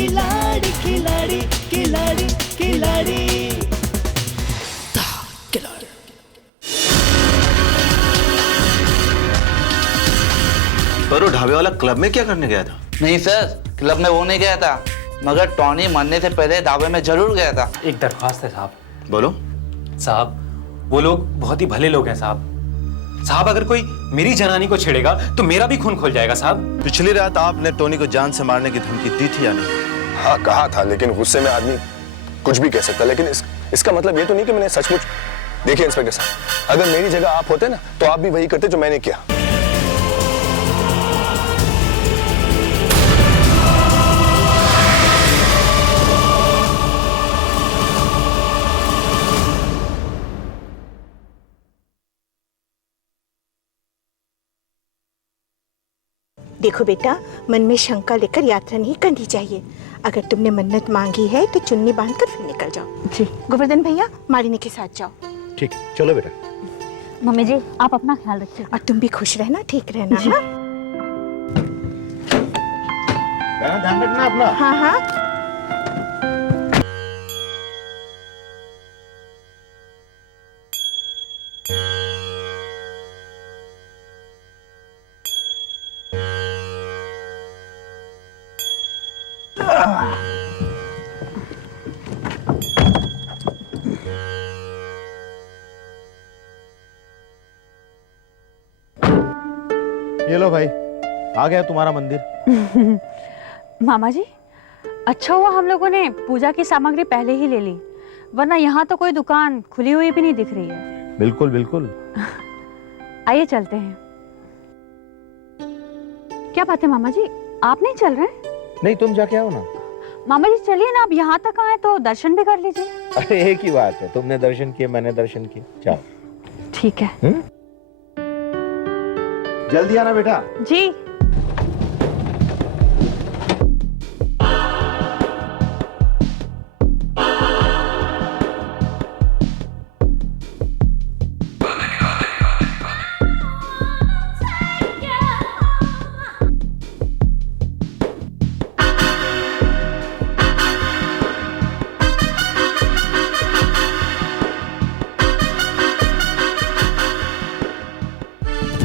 खिलाड़ी खिलाड़ी खिलाड़ी खिलाड़ी खिलाड़ी। पर वो ढाबे वाला क्लब में क्या करने गया था? नहीं सर, क्लब में वो नहीं गया था, मगर टॉनी मरने से पहले ढाबे में जरूर गया था। एक दरख्वास्त है साहब। बोलो। साहब, वो लोग बहुत ही भले लोग हैं साहब। साहब, अगर कोई मेरी जनानी को छेड़ेगा तो मेरा भी खून खोल जाएगा साहब। पिछली रात आपने टोनी को जान से मारने की धमकी दी थी या नहीं? हाँ कहा था, लेकिन गुस्से में आदमी कुछ भी कह सकता, लेकिन इसका मतलब ये तो नहीं कि मैंने सचमुच। देखिए इंस्पेक्टर साहब, अगर मेरी जगह आप होते ना तो आप भी वही करते जो मैंने किया। देखो बेटा, मन में शंका लेकर यात्रा नहीं करनी चाहिए। अगर तुमने मन्नत मांगी है तो चुन्नी बांधकर फिर निकल जाओ। जी गोवर्धन भैया, मालिनी के साथ जाओ। ठीक, चलो बेटा। मम्मी जी, आप अपना ख्याल रखिए और तुम भी खुश रहना, ठीक रहना। हाँ ध्यान रखना अपना। हाँ हाँ। ये लो भाई, आ गया तुम्हारा मंदिर। मामा जी, अच्छा हुआ हम लोगों ने पूजा की सामग्री पहले ही ले ली, वरना यहाँ तो कोई दुकान खुली हुई भी नहीं दिख रही है। बिल्कुल बिल्कुल। आइए चलते हैं। क्या बात है मामा जी, आप नहीं चल रहे? नहीं, तुम जाके आओ ना। मामा जी चलिए ना, अब यहाँ तक आए तो दर्शन भी कर लीजिए। अरे एक ही बात है, तुमने दर्शन किए, मैंने दर्शन किए। चलो। ठीक है। जल्दी आना बेटा। जी।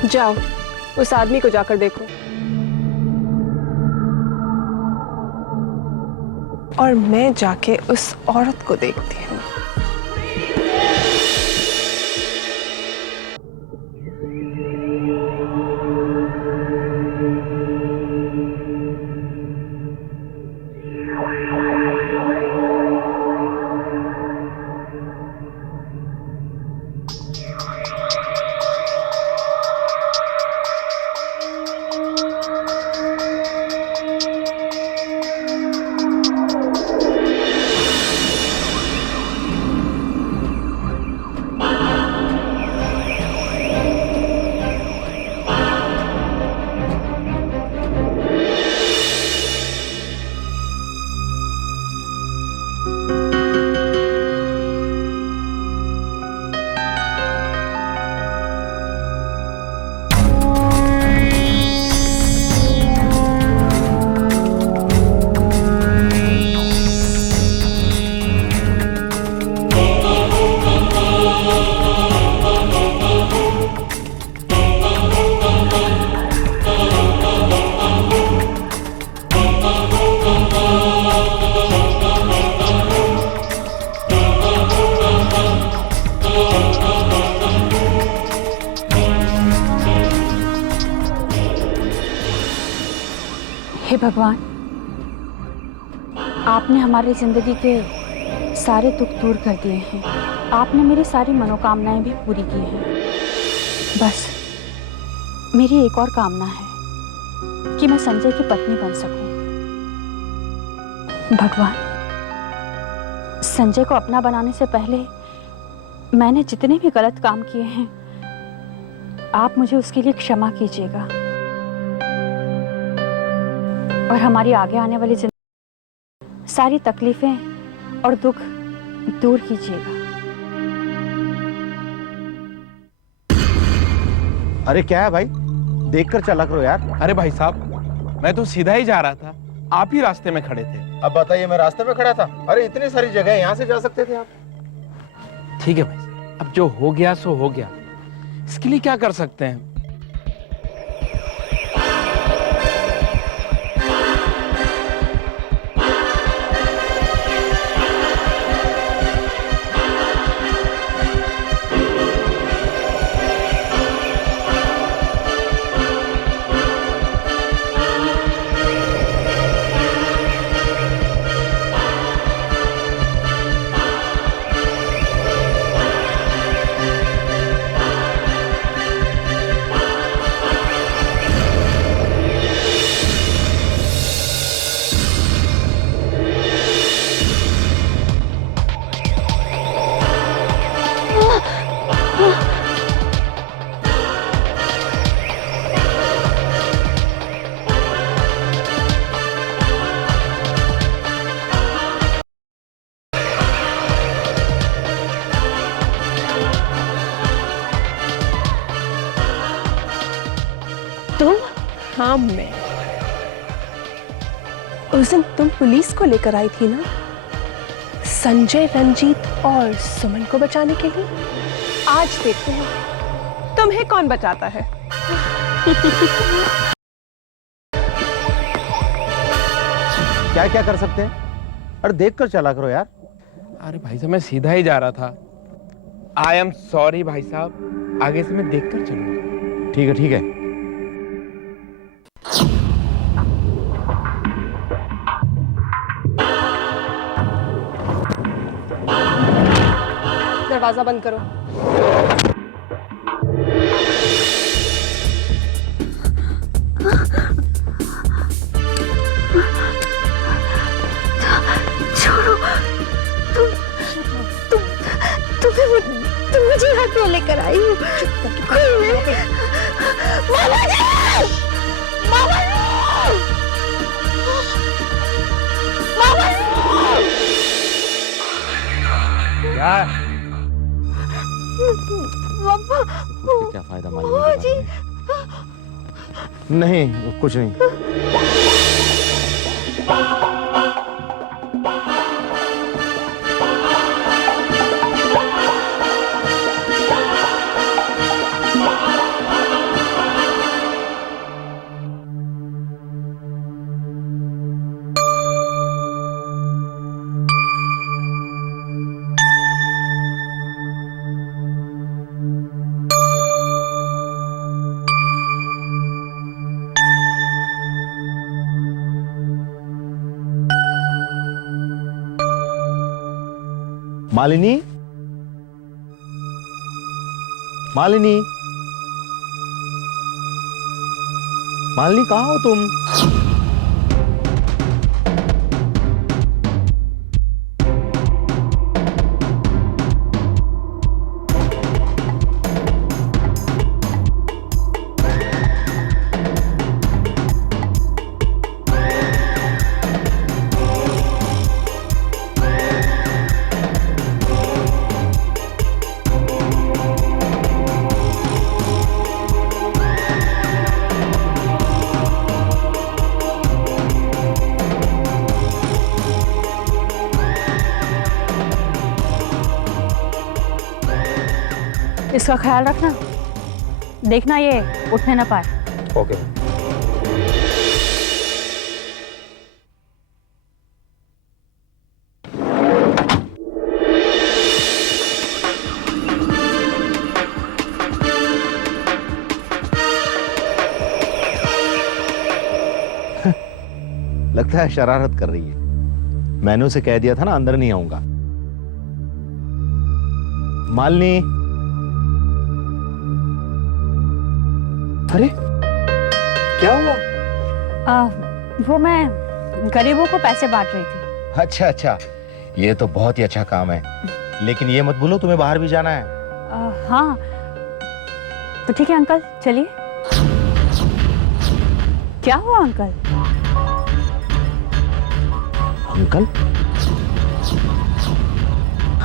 जाओ, उस आदमी को जाकर देखो और मैं जाके उस औरत को देखती हूँ। हे भगवान, आपने हमारी जिंदगी के सारे दुख दूर कर दिए हैं। आपने मेरी सारी मनोकामनाएं भी पूरी की हैं। बस मेरी एक और कामना है कि मैं संजय की पत्नी बन सकूं। भगवान, संजय को अपना बनाने से पहले मैंने जितने भी गलत काम किए हैं, आप मुझे उसके लिए क्षमा कीजिएगा और हमारी आगे आने वाली जिंदगी सारी तकलीफें और दुख दूर कीजिएगा। अरे क्या है भाई, देखकर चला करो यार। अरे भाई साहब, मैं तो सीधा ही जा रहा था, आप ही रास्ते में खड़े थे। अब बताइए, मैं रास्ते में खड़ा था? अरे इतनी सारी जगह है, यहाँ से जा सकते थे आप। ठीक है भाई साहब, अब जो हो गया सो हो गया, इसके लिए क्या कर सकते हैं। तुम? हाँ मैं। उस दिन तुम पुलिस को लेकर आई थी ना, संजय, रंजीत और सुमन को बचाने के लिए। आज देखते हैं तुम्हें कौन बचाता है। क्या क्या कर सकते हैं? अरे देख कर चला करो यार। अरे भाई साहब, मैं सीधा ही जा रहा था। आई एम सॉरी भाई साहब, आगे से मैं देख कर चलूंगा। ठीक है ठीक है। दरवाजा बंद करो। छोड़ो, तुम मुझे यहाँ पे लेकर आई हो। मामा जी! मामा जी! मामा जी! क्या पापा, क्या फायदा जी? नहीं, कुछ नहीं। मालिनी, मालिनी, मालिनी कहाँ हो तुम? इसका ख्याल रखना, देखना ये उठने ना पाए। ओके। लगता है शरारत कर रही है। मैंने उसे कह दिया था ना अंदर नहीं आऊंगा। मालिनी, अरे क्या हुआ? वो मैं गरीबों को पैसे बांट रही थी। अच्छा अच्छा, ये तो बहुत ही अच्छा काम है, लेकिन ये मत भूलो तुम्हें बाहर भी जाना है। हाँ तो ठीक है अंकल, चलिए। क्या हुआ अंकल? अंकल?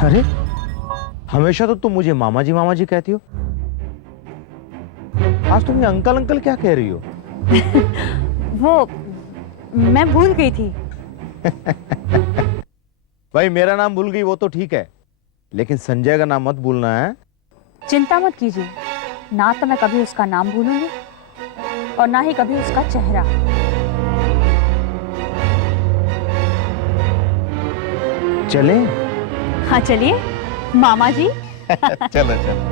अरे हमेशा तो तुम मुझे मामा जी कहती हो, आज तुम ये अंकल अंकल क्या कह रही हो? मैं भूल गई थी। भाई मेरा नाम भूल गई वो तो ठीक है, लेकिन संजय का नाम मत भूलना है। चिंता मत कीजिए, ना तो मैं कभी उसका नाम भूलूंगी और ना ही कभी उसका चेहरा। चले? हाँ चलिए मामा जी। चलो चलो।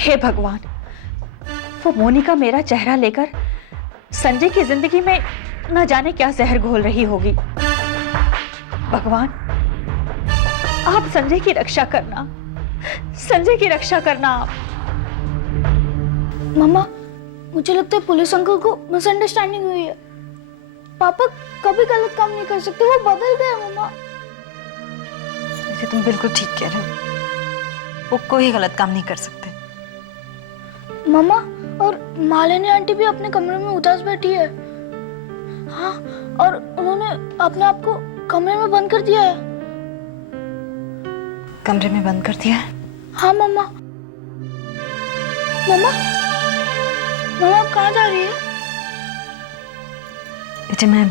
हे भगवान, वो मोनिका मेरा चेहरा लेकर संजय की जिंदगी में न जाने क्या जहर घोल रही होगी। भगवान, आप संजय की रक्षा करना, संजय की रक्षा करना आप। मम्मा, मुझे लगता है पुलिस अंकल को मिसअंडरस्टैंडिंग हुई है। पापा कभी गलत काम नहीं कर सकते, वो बदल गए मम्मा। ये तुम बिल्कुल ठीक कह रहे हो, वो कोई गलत काम नहीं कर सकते। मम्मा, और मालिनी आंटी भी अपने कमरे में उदास बैठी है। हाँ, और उन्होंने अपने आप को कमरे में बंद कर दिया है। कमरे में बंद कर दिया है? हाँ मम्मा। मम्मा, मम्मा आप कहाँ जा रही है? बेटे मैं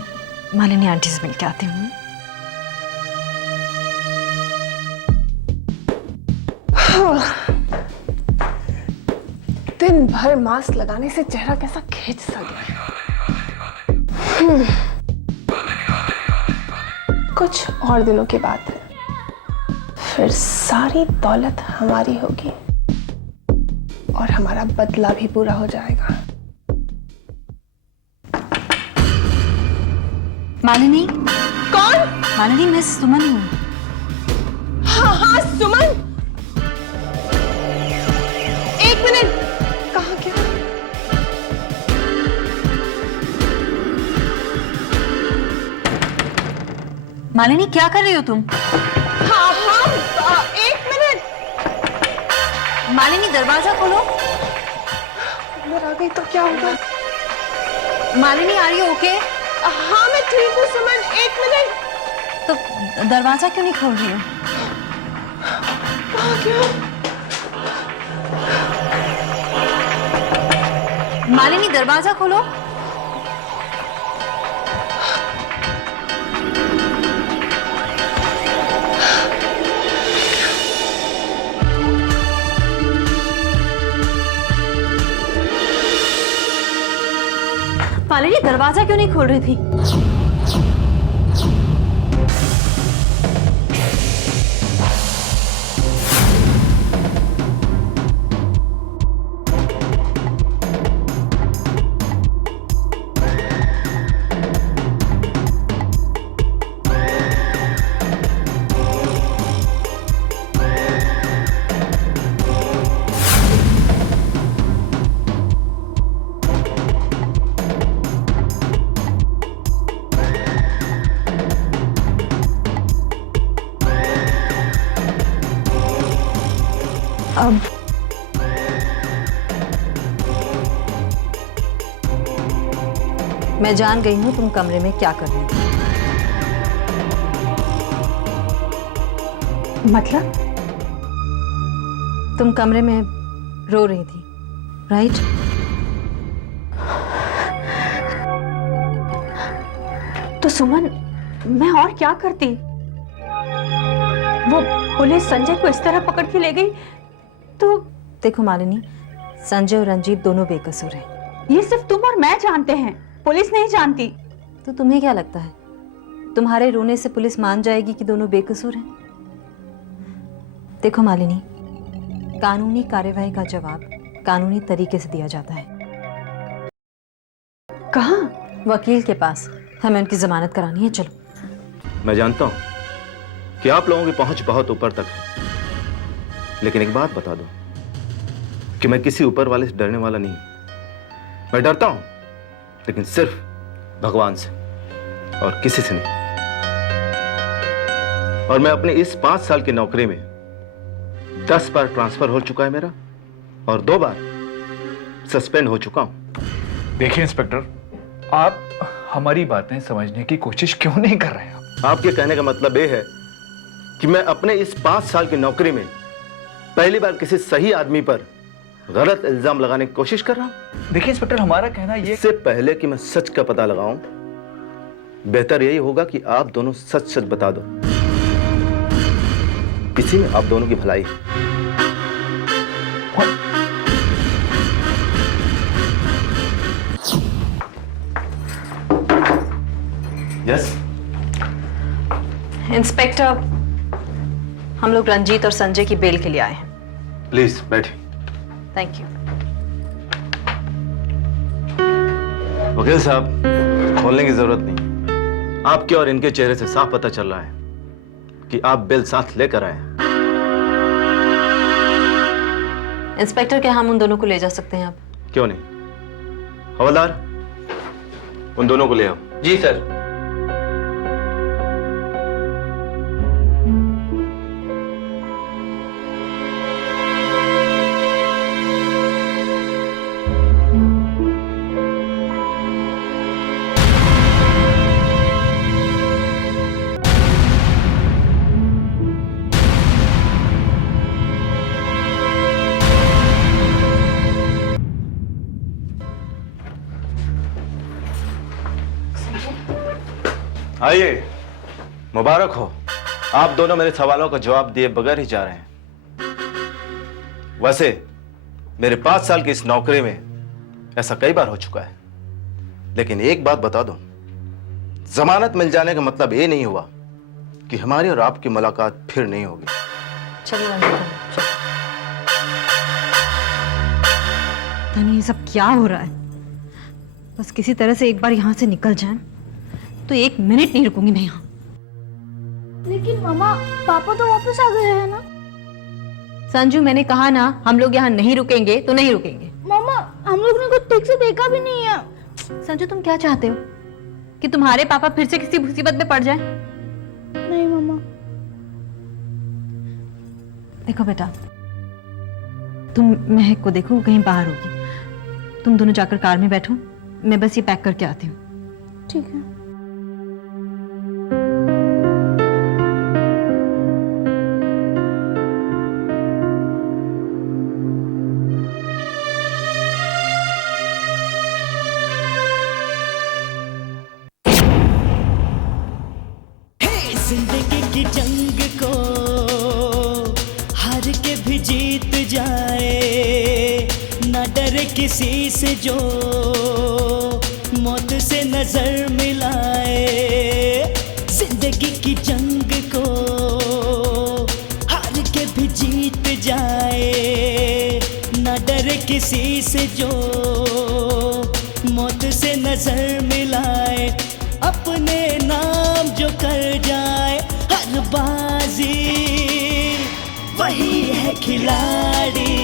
मालिनी आंटी से मिलके आती हूँ। दिन भर मास्क लगाने से चेहरा कैसा खिंच सा गया। कुछ और दिनों की बात है, फिर सारी दौलत हमारी होगी और हमारा बदला भी पूरा हो जाएगा। मालिनी? कौन? मालिनी, मैं सुमन हूँ। हाँ हाँ सुमन, एक मिनट, कहाँ क्या? मालिनी क्या कर रही हो तुम? हाँ हाँ एक मिनट। मालिनी दरवाजा खोलो। अंदर आ गई तो क्या होगा? Malini are you okay? हाँ मैं ठीक हूँ सुमन, एक मिनट। तो दरवाजा क्यों नहीं खोल रही हो? कहाँ क्या? मालिनी दरवाजा खोलो। मालिनी दरवाजा क्यों नहीं खोल रही थी? अब मैं जान गई हूं तुम कमरे में क्या कर रही थी। मतलब? तुम कमरे में रो रही थी, राइट? तो सुमन, मैं और क्या करती? वो पुलिस संजय को इस तरह पकड़ के ले गई तो। देखो मालिनी, संजय और रंजीत दोनों बेकसूर हैं। ये सिर्फ तुम और मैं जानते हैं, पुलिस नहीं जानती। तो तुम्हें क्या लगता है, तुम्हारे रोने से पुलिस मान जाएगी कि दोनों बेकसूर हैं? देखो मालिनी, कानूनी कार्यवाही का जवाब कानूनी तरीके से दिया जाता है। कहाँ? वकील के पास। हमें उनकी जमानत करानी है, चलो। मैं जानता हूं कि आप लोगों की पहुंच बहुत ऊपर तक है, लेकिन एक बात बता दो कि मैं किसी ऊपर वाले से डरने वाला नहीं। मैं डरता हूं, लेकिन सिर्फ भगवान से और किसी से नहीं। और मैं अपने इस 5 साल की नौकरी में 10 बार ट्रांसफर हो चुका है मेरा, और 2 बार सस्पेंड हो चुका हूं। देखिए इंस्पेक्टर, आप हमारी बातें समझने की कोशिश क्यों नहीं कर रहे हैं? आपके कहने का मतलब यह है कि मैं अपने इस 5 साल की नौकरी में पहली बार किसी सही आदमी पर गलत इल्जाम लगाने की कोशिश कर रहा हूं। देखिए इंस्पेक्टर, हमारा कहना ये, इससे पहले कि मैं सच का पता लगाऊं, बेहतर यही होगा कि आप दोनों सच सच बता दो। इसी में आप दोनों की भलाई है। यस इंस्पेक्टर, हम लोग रंजीत और संजय की बेल के लिए आए हैं। प्लीज बैठिए। Thank you. वकील साहब, खोलने की जरूरत नहीं। आपके और इनके चेहरे से साफ पता चल रहा है कि आप बेल साथ लेकर आए हैं। इंस्पेक्टर, क्या हम उन दोनों को ले जा सकते हैं आप? क्यों नहीं? हवलदार, उन दोनों को ले आओ। जी सर। आइए, मुबारक हो। आप दोनों मेरे सवालों का जवाब दिए बगैर ही जा रहे हैं। वैसे मेरे 5 साल की इस नौकरी में ऐसा कई बार हो चुका है, लेकिन एक बात बता दूं, जमानत मिल जाने का मतलब ये नहीं हुआ कि हमारी और आपकी मुलाकात फिर नहीं होगी। तनी, ये सब क्या हो रहा है? बस किसी तरह से एक बार यहाँ से निकल जाए तो 1 मिनट नहीं रुकूंगी मैं यहाँ। लेकिन मामा, पापा तो वापस आ गए हैं ना? संजू, मैंने कहा ना, हम लोग यहाँ नहीं रुकेंगे तो नहीं रुकेंगे। मामा, हम लोग ने कुछ ठीक से देखा भी नहीं है। संजू, तुम क्या चाहते हो? कि तुम्हारे पापा फिर से किसी मुसीबत में पड़ जाए? नहीं मामा। देखो बेटा, तुम महक को देखो, कहीं बाहर होगी। तुम दोनों जाकर कार में बैठो, मैं बस ये पैक करके आती हूँ। ठीक है। जिंदगी की जंग को हार के भी जीत जाए, ना डरे किसी से जो मौत से नजर मिलाए। जिंदगी की जंग को हार के भी जीत जाए, ना डरे किसी से जो मौत से नजर मिलाए। अपने नाम जो कर जाए हर बाजी, वही है खिलाड़ी,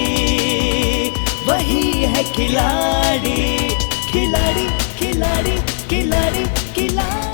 वही है खिलाड़ी। खिलाड़ी खिलाड़ी खिलाड़ी खिलाड़ी।